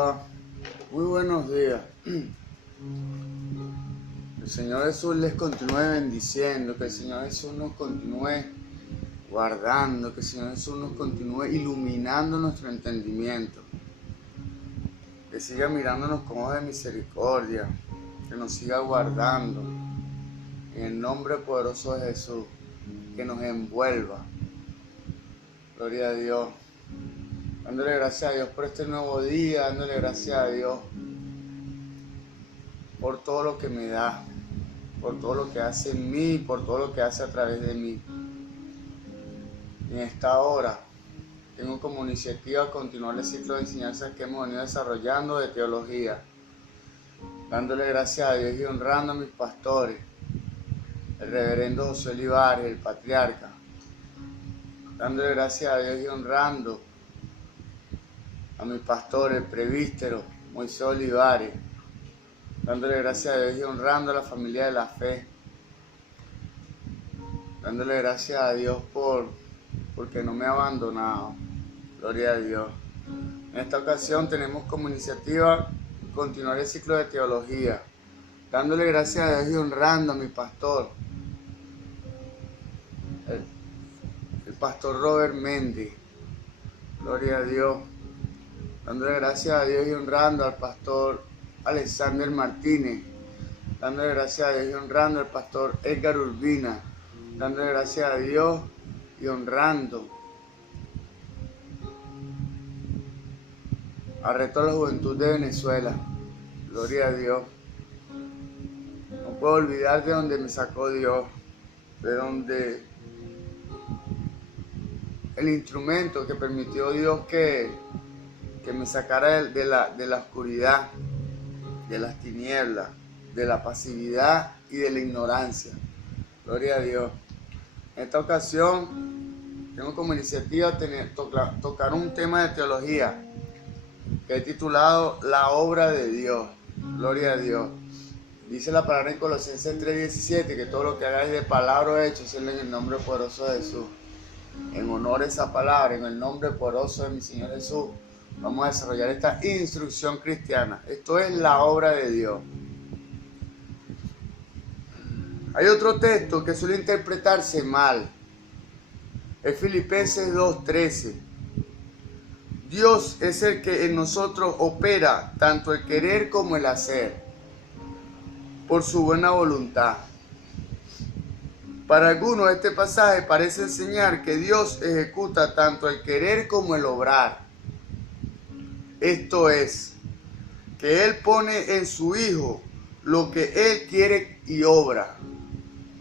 Hola, muy buenos días. El Señor Jesús les continúe bendiciendo, que el Señor Jesús nos continúe guardando, que el Señor Jesús nos continúe iluminando nuestro entendimiento, que siga mirándonos con ojos de misericordia, que nos siga guardando, en el nombre poderoso de Jesús, que nos envuelva. Gloria a Dios. Dándole gracias a Dios por este nuevo día, dándole gracias a Dios por todo lo que me da, por todo lo que hace en mí, por todo lo que hace a través de mí. En esta hora tengo como iniciativa continuar el ciclo de enseñanzas que hemos venido desarrollando de teología, dándole gracias a Dios y honrando a mis pastores, el reverendo José Olivares, el patriarca, dándole gracias a Dios y honrando a mi pastor, el presbítero Moisés Olivares, dándole gracias a Dios y honrando a la familia de la fe, dándole gracias a Dios porque no me ha abandonado. Gloria a Dios. En esta ocasión tenemos como iniciativa continuar el ciclo de teología, dándole gracias a Dios y honrando a mi pastor, el pastor Robert Méndez. Gloria a Dios. Dándole gracias a Dios y honrando al pastor Alexander Martínez, dándole gracias a Dios y honrando al pastor Edgar Urbina, dándole gracias a Dios y honrando al resto de la juventud de Venezuela. Gloria a Dios. No puedo olvidar de donde me sacó Dios, de donde el instrumento que permitió Dios que me sacara de la oscuridad, de las tinieblas, de la pasividad y de la ignorancia. Gloria a Dios. En esta ocasión tengo como iniciativa tocar un tema de teología que he titulado La obra de Dios. Gloria a Dios. Dice la palabra en Colosenses 3:17 que todo lo que hagáis de palabra o hecho, hacerlo en el nombre poderoso de Jesús. En honor a esa palabra, en el nombre poderoso de mi Señor Jesús, vamos a desarrollar esta instrucción cristiana. Esto es la obra de Dios. Hay otro texto que suele interpretarse mal. Es Filipenses 2:13. Dios es el que en nosotros opera tanto el querer como el hacer, por su buena voluntad. Para algunos este pasaje parece enseñar que Dios ejecuta tanto el querer como el obrar. Esto es, que Él pone en su Hijo lo que Él quiere y obra.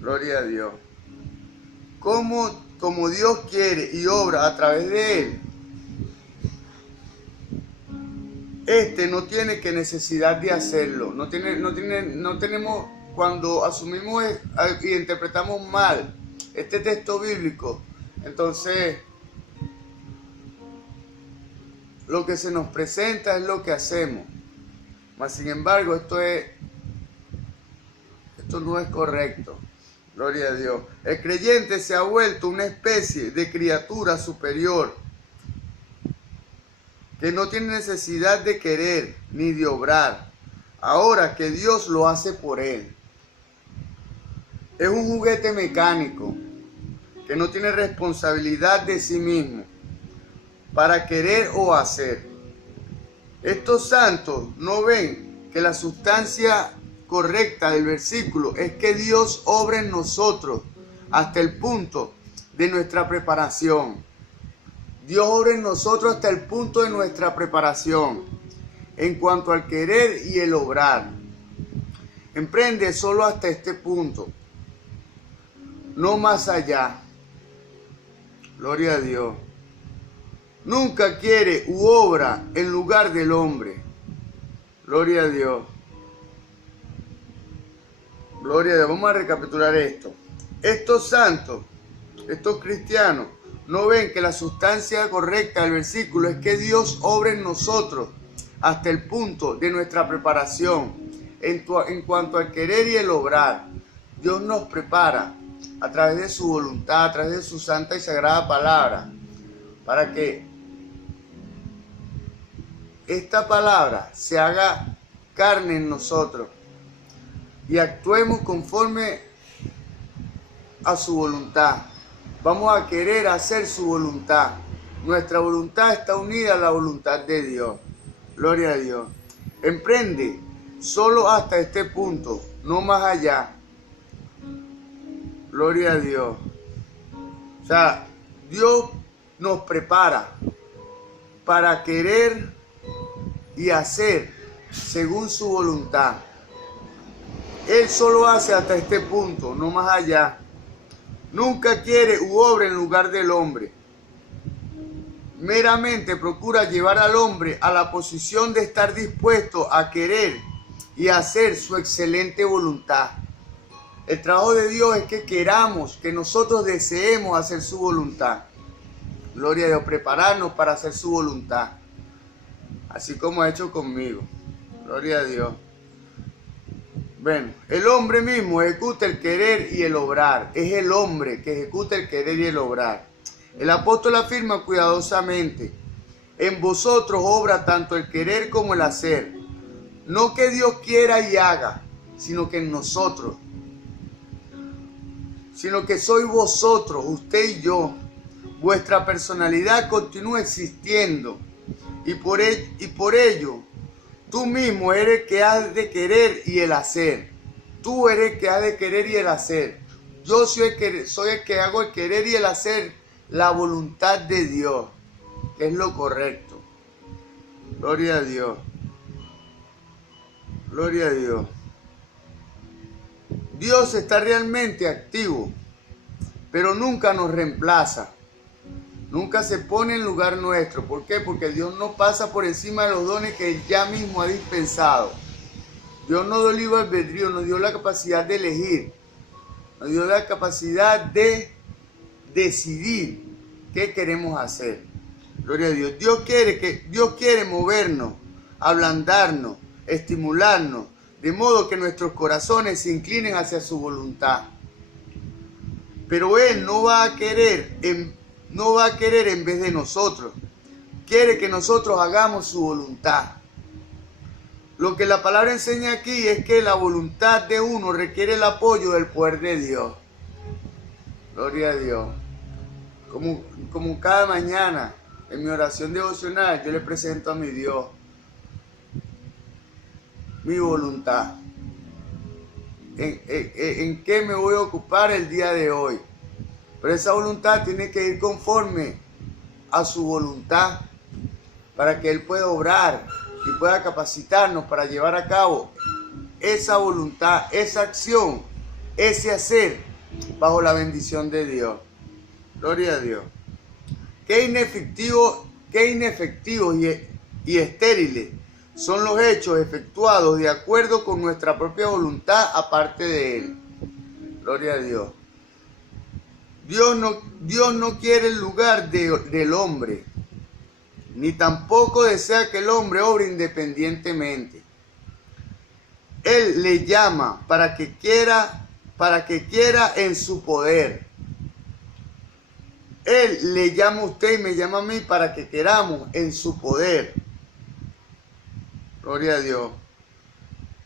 Gloria a Dios. Como Dios quiere y obra a través de Él, no tiene que necesidad de hacerlo. No tenemos, cuando asumimos y interpretamos mal este texto bíblico, entonces lo que se nos presenta es lo que hacemos. Mas sin embargo, esto no es correcto. Gloria a Dios. El creyente se ha vuelto una especie de criatura superior que no tiene necesidad de querer ni de obrar, ahora que Dios lo hace por él. Es un juguete mecánico que no tiene responsabilidad de sí mismo para querer o hacer. Estos santos no ven que la sustancia correcta del versículo es que Dios obra en nosotros hasta el punto de nuestra preparación. Dios obra en nosotros hasta el punto de nuestra preparación en cuanto al querer y el obrar. Emprende solo hasta este punto, no más allá. Gloria a Dios. Nunca quiere u obra en lugar del hombre. Gloria a Dios. Gloria a Dios. Vamos a recapitular esto. Estos santos, estos cristianos, no ven que la sustancia correcta del versículo es que Dios obra en nosotros hasta el punto de nuestra preparación en cuanto al querer y el obrar. Dios nos prepara a través de su voluntad, a través de su santa y sagrada palabra, para que esta palabra se haga carne en nosotros y actuemos conforme a su voluntad. Vamos a querer hacer su voluntad. Nuestra voluntad está unida a la voluntad de Dios. Gloria a Dios. Emprende solo hasta este punto, no más allá. Gloria a Dios. O sea, Dios nos prepara para querer y hacer según su voluntad. Él solo hace hasta este punto, no más allá. Nunca quiere u obra en lugar del hombre. Meramente procura llevar al hombre a la posición de estar dispuesto a querer y hacer su excelente voluntad. El trabajo de Dios es que queramos, que nosotros deseemos hacer su voluntad. Gloria a Dios, prepararnos para hacer su voluntad. Así como ha hecho conmigo. Gloria a Dios. Bueno, el hombre mismo ejecuta el querer y el obrar. Es el hombre que ejecuta el querer y el obrar. El apóstol afirma cuidadosamente: en vosotros obra tanto el querer como el hacer. No que Dios quiera y haga, sino que en nosotros. Sino que sois vosotros, usted y yo. Vuestra personalidad continúa existiendo. Y por ello, tú mismo eres el que has de querer y el hacer. Tú eres el que has de querer y el hacer. Yo soy el que hago el querer y el hacer la voluntad de Dios, que es lo correcto. Gloria a Dios. Gloria a Dios. Dios está realmente activo, pero nunca nos reemplaza. Nunca se pone en lugar nuestro. ¿Por qué? Porque Dios no pasa por encima de los dones que Él ya mismo ha dispensado. Dios nos dio libre albedrío, nos dio la capacidad de elegir, nos dio la capacidad de decidir qué queremos hacer. Gloria a Dios. Dios quiere movernos, ablandarnos, estimularnos, de modo que nuestros corazones se inclinen hacia su voluntad. Pero Él no va a querer en vez de nosotros. Quiere que nosotros hagamos su voluntad. Lo que la palabra enseña aquí es que la voluntad de uno requiere el apoyo del poder de Dios. Gloria a Dios. Como cada mañana en mi oración devocional yo le presento a mi Dios mi voluntad. ¿En qué me voy a ocupar el día de hoy? Pero esa voluntad tiene que ir conforme a su voluntad para que Él pueda obrar y pueda capacitarnos para llevar a cabo esa voluntad, esa acción, ese hacer bajo la bendición de Dios. Gloria a Dios. Qué inefectivos y estériles son los hechos efectuados de acuerdo con nuestra propia voluntad aparte de Él. Gloria a Dios. Dios no quiere el lugar del hombre, ni tampoco desea que el hombre obre independientemente. Él le llama para que quiera en su poder. Él le llama a usted y me llama a mí para que queramos en su poder. Gloria a Dios.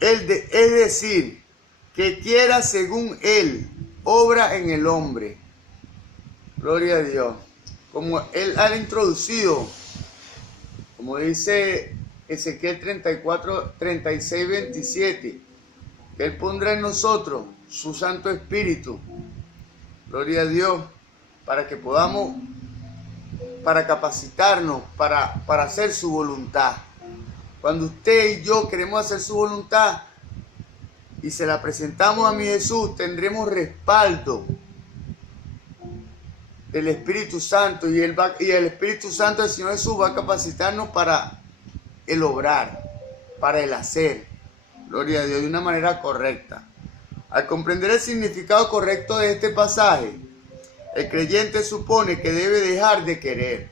Es decir, que quiera según Él, obra en el hombre. Gloria a Dios. Como Él ha introducido, como dice Ezequiel 34, 36, 27, que Él pondrá en nosotros su Santo Espíritu. Gloria a Dios. Para que podamos, para capacitarnos, para hacer su voluntad. Cuando usted y yo queremos hacer su voluntad y se la presentamos a mi Jesús, tendremos respaldo del Espíritu Santo y el Espíritu Santo del Señor Jesús va a capacitarnos para el obrar, para el hacer. Gloria a Dios, de una manera correcta. Al comprender el significado correcto de este pasaje, el creyente supone que debe dejar de querer.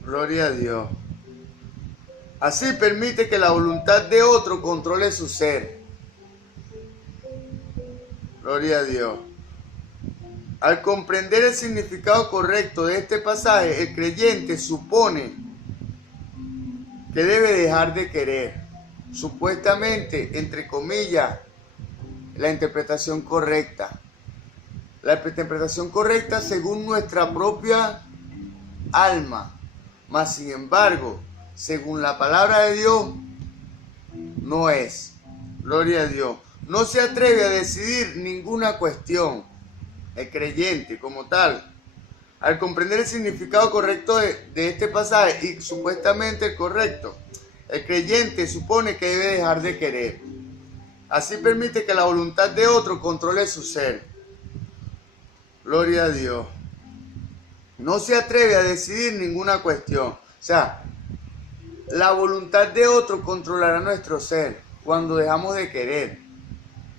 Gloria a Dios. Así permite que la voluntad de otro controle su ser. Gloria a Dios. Al comprender el significado correcto de este pasaje, el creyente supone que debe dejar de querer. Supuestamente, entre comillas, la interpretación correcta. La interpretación correcta según nuestra propia alma. Mas sin embargo, según la palabra de Dios, no es. Gloria a Dios. No se atreve a decidir ninguna cuestión. El creyente como tal, al comprender el significado correcto de este pasaje y supuestamente el correcto, el creyente supone que debe dejar de querer. Así permite que la voluntad de otro controle su ser. Gloria a Dios. No se atreve a decidir ninguna cuestión. O sea, la voluntad de otro controlará nuestro ser cuando dejamos de querer.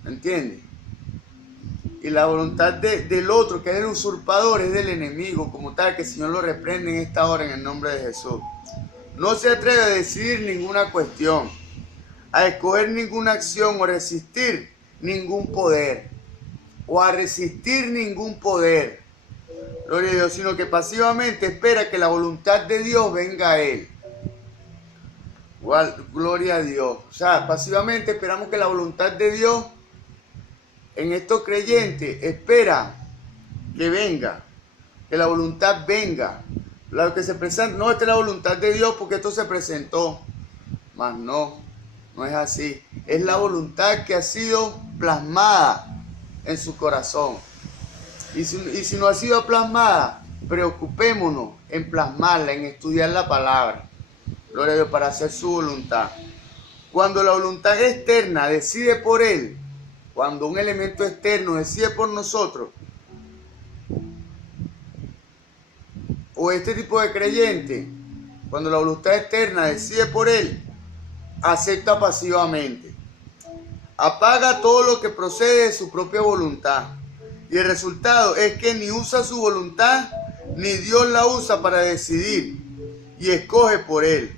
¿Entiendes? Y la voluntad del otro, que es el usurpador, es del enemigo como tal, que el Señor lo reprende en esta hora en el nombre de Jesús. No se atreve a decidir ninguna cuestión, a escoger ninguna acción o resistir ningún poder, o a resistir ningún poder, gloria a Dios, sino que pasivamente espera que la voluntad de Dios venga a él. Gloria a Dios. O sea, pasivamente esperamos que la voluntad de Dios en estos creyentes espera que venga, que la voluntad venga. Lo que se presenta, no, esta es la voluntad de Dios porque esto se presentó. Mas no es así. Es la voluntad que ha sido plasmada en su corazón. Y si no ha sido plasmada, preocupémonos en plasmarla, en estudiar la palabra. Gloria a Dios, para hacer su voluntad. Cuando la voluntad externa decide por él, cuando un elemento externo decide por nosotros, o este tipo de creyente, cuando la voluntad externa decide por él, acepta pasivamente. Apaga todo lo que procede de su propia voluntad. Y el resultado es que ni usa su voluntad, ni Dios la usa para decidir, y escoge por él,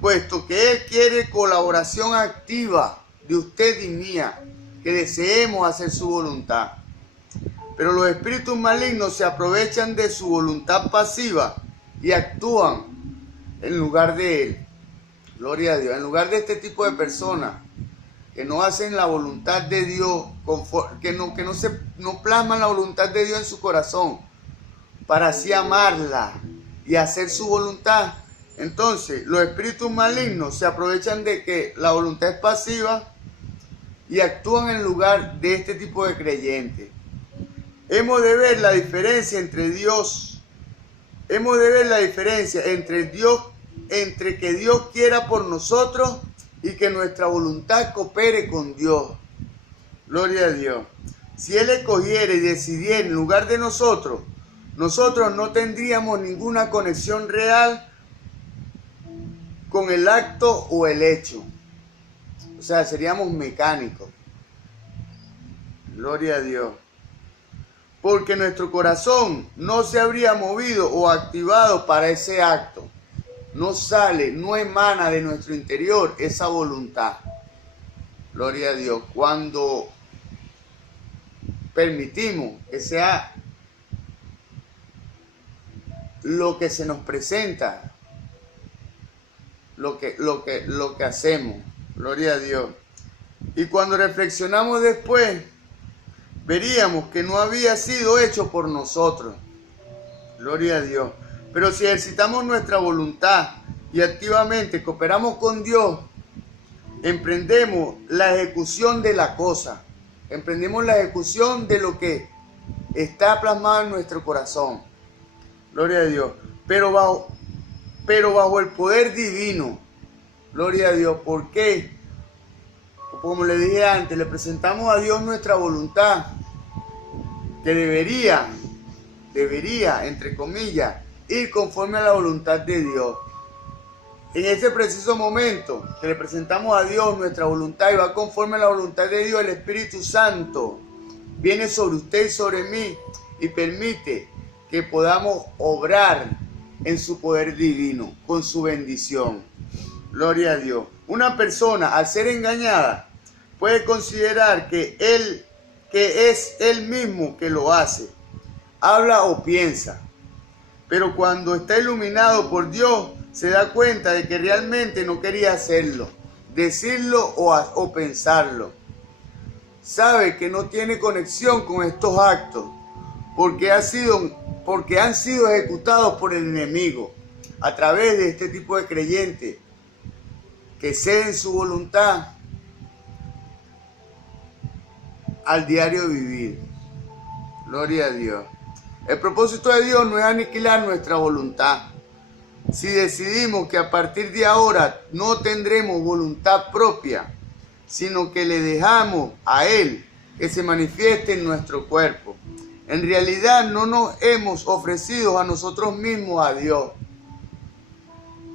puesto que él quiere colaboración activa de usted y mía, que deseemos hacer su voluntad. Pero los espíritus malignos se aprovechan de su voluntad pasiva y actúan en lugar de él. Gloria a Dios. En lugar de este tipo de personas que no hacen la voluntad de Dios, que no plasman la voluntad de Dios en su corazón para así amarla y hacer su voluntad. Entonces, los espíritus malignos se aprovechan de que la voluntad es pasiva y actúan en lugar de este tipo de creyentes. Hemos de ver la diferencia entre Dios. Hemos de ver la diferencia entre que Dios quiera por nosotros y que nuestra voluntad coopere con Dios. Gloria a Dios. Si Él escogiera y decidiera en lugar de nosotros no tendríamos ninguna conexión real con el acto o el hecho. O sea, seríamos mecánicos. Gloria a Dios. Porque nuestro corazón no se habría movido o activado para ese acto. No sale, no emana de nuestro interior esa voluntad. Gloria a Dios. Cuando permitimos que sea lo que se nos presenta, lo que hacemos. Gloria a Dios. Y cuando reflexionamos después, veríamos que no había sido hecho por nosotros. Gloria a Dios. Pero si ejercitamos nuestra voluntad y activamente cooperamos con Dios, emprendemos la ejecución de la cosa. Emprendemos la ejecución de lo que está plasmado en nuestro corazón. Gloria a Dios. Pero bajo el poder divino. Gloria a Dios. ¿Por qué? Como le dije antes, le presentamos a Dios nuestra voluntad, que debería, entre comillas, ir conforme a la voluntad de Dios. En ese preciso momento que le presentamos a Dios nuestra voluntad y va conforme a la voluntad de Dios, el Espíritu Santo viene sobre usted y sobre mí y permite que podamos obrar en su poder divino, con su bendición. Gloria a Dios. Una persona, al ser engañada, puede considerar que es él mismo que lo hace, habla o piensa. Pero cuando está iluminado por Dios, se da cuenta de que realmente no quería hacerlo, decirlo o pensarlo. Sabe que no tiene conexión con estos actos porque han sido ejecutados por el enemigo a través de este tipo de creyentes que ceden su voluntad al diario vivir. Gloria a Dios. El propósito de Dios no es aniquilar nuestra voluntad. Si decidimos que a partir de ahora no tendremos voluntad propia, sino que le dejamos a Él que se manifieste en nuestro cuerpo, en realidad no nos hemos ofrecido a nosotros mismos a Dios.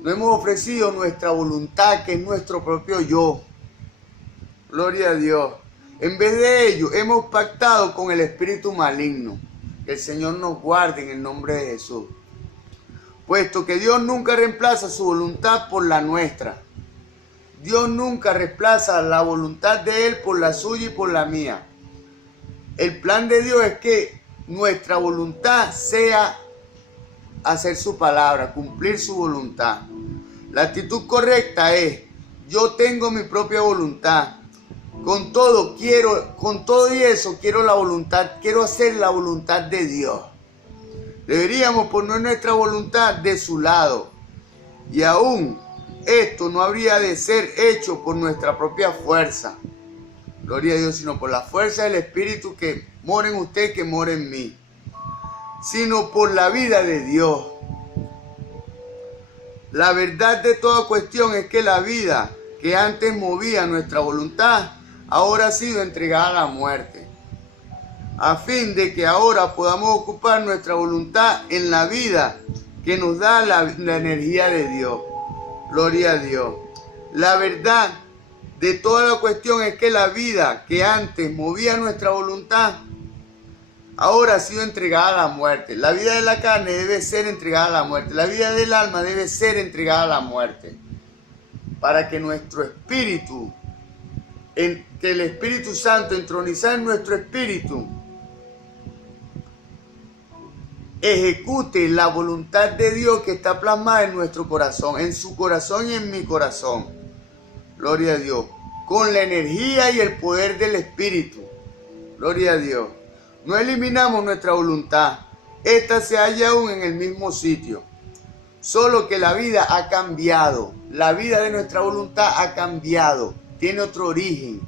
No hemos ofrecido nuestra voluntad, que es nuestro propio yo. Gloria a Dios. En vez de ello, hemos pactado con el espíritu maligno. Que el Señor nos guarde en el nombre de Jesús. Puesto que Dios nunca reemplaza su voluntad por la nuestra. Dios nunca reemplaza la voluntad de Él por la suya y por la mía. El plan de Dios es que nuestra voluntad sea hacer su palabra, cumplir su voluntad. La actitud correcta es: yo tengo mi propia voluntad. Con todo y eso quiero la voluntad, quiero hacer la voluntad de Dios. Deberíamos poner nuestra voluntad de su lado. Y aún esto no habría de ser hecho por nuestra propia fuerza. Gloria a Dios, sino por la fuerza del Espíritu que mora en usted, que mora en mí. Sino por la vida de Dios. La verdad de toda cuestión es que la vida que antes movía nuestra voluntad, ahora ha sido entregada a la muerte, a fin de que ahora podamos ocupar nuestra voluntad en la vida que nos da la energía de Dios. Gloria a Dios. La verdad de toda la cuestión es que la vida que antes movía nuestra voluntad, ahora ha sido entregada a la muerte. La vida de la carne debe ser entregada a la muerte. La vida del alma debe ser entregada a la muerte. Para que nuestro espíritu, que el Espíritu Santo entronizado en nuestro espíritu, ejecute la voluntad de Dios que está plasmada en nuestro corazón, en su corazón y en mi corazón. Gloria a Dios. Con la energía y el poder del Espíritu. Gloria a Dios. No eliminamos nuestra voluntad. Esta se halla aún en el mismo sitio. Solo que la vida ha cambiado. La vida de nuestra voluntad ha cambiado. Tiene otro origen.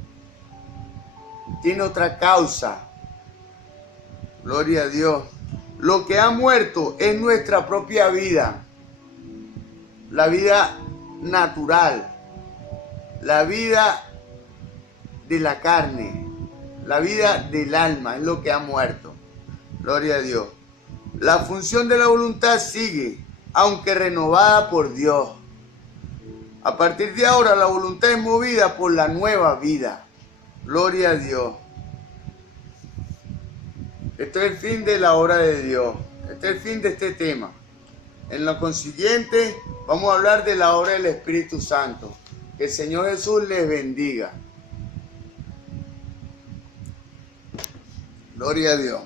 Tiene otra causa. Gloria a Dios. Lo que ha muerto es nuestra propia vida. La vida natural. La vida de la carne. La vida del alma es lo que ha muerto. Gloria a Dios. La función de la voluntad sigue, aunque renovada por Dios. A partir de ahora la voluntad es movida por la nueva vida. Gloria a Dios. Este es el fin de la obra de Dios. Este es el fin de este tema. En lo consiguiente vamos a hablar de la obra del Espíritu Santo. Que el Señor Jesús les bendiga. Gloria a Dios.